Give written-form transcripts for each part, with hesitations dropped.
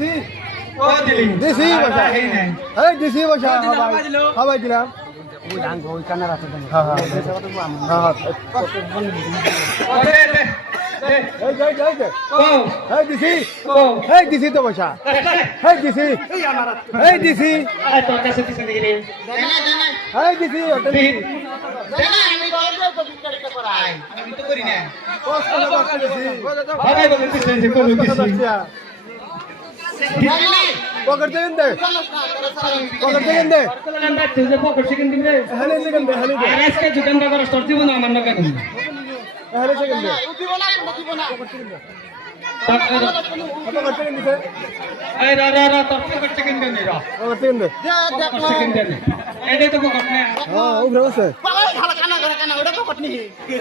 দিছি বসা এই দিছি বসা সবাই দিলাম ওই ডাং ওই কানার আছে হ্যাঁ হ্যাঁ এই দিছি তো বসা এই দিছি এই দিছি এই দিছি আমি তো করি না পকেট থেকে দে পকেট থেকে দে পকেট সেকেন্ড দিবে হেলে সেকেন্ড দে হেলে দে আজকে দোকানটা করে স্টার্ট দিব না আমার নাকি হেলে সেকেন্ড দে দিব না পকেট সেকেন্ড দিতে এই রা তোর পকেট সেকেন্ড দে রা পকেট সেকেন্ড দে পকেট সেকেন্ড দে এইটা তো পকেট না হ্যাঁ উপরে আছে পাগল খালা কানা করে কানা ওটা পকেট নি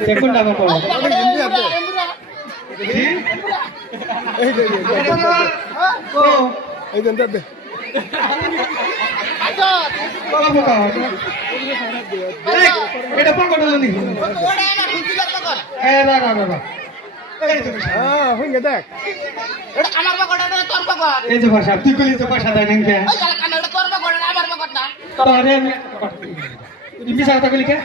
সেকেন্ড টাকা পড়ো এই দে এই দে দে এটা পকেট হলো নি ওটা আমার হুঁচিলা পকেট এই রা হ্যাঁ হইঙ্গে দেখ ওটা আমার পকেট ওটা তোর পকেট এই যে ভাষা তুই কইলি তো পয়সা দেয় নাকি ওই খালা কানা ওটা তোর পকেট আমার পকেট না তোরে আমি তুই মিছা কথা কইলি কে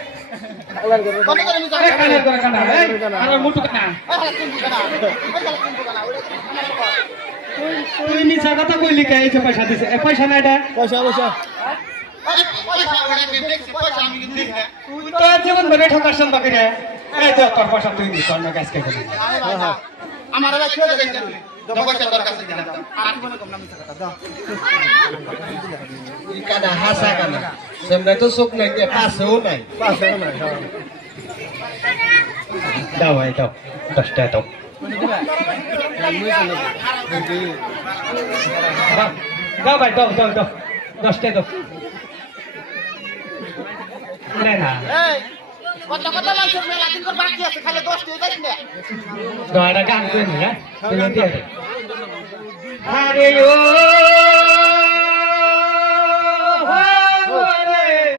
কত করে নিছ এই কানের করে কানা এই আর মুটু কানা ওই খালা কিনবো কানা ওই খালা কিনবো কানা ওটা আমার পকেট তুই মিছা কথা কইলি কে এই যে পয়সা দিছে এই পয়সা না এটা পয়সা পয়সা পয়সা ওটা দেখছি পয়সা আমি কিন্তু দেখি না তুই তো জীবন ধরে ঠকাচ্ছেন বাকি রে এই যে তোর পয়সা তুই দিস অন্য কাজ কে করি আমার আবার ছেড়ে দেন পয়সা তোর কাছে দিলাম আর কোনো কম না মিছা কথা দাও কানা হাসা কানা সেমনে তো চোখ নাই কে পাশেও নাই পাশে না হ্যাঁ দাও ভাই দাও 10 টাকা দাও দাও ভাই দাও 10 টাকা দাও না এই কত কত লাগছে মেলা দিন করে বাকি আছে খালি 10 টাকা দিন না দাঁড়া গান কই না তুই দিয়ে আরে ও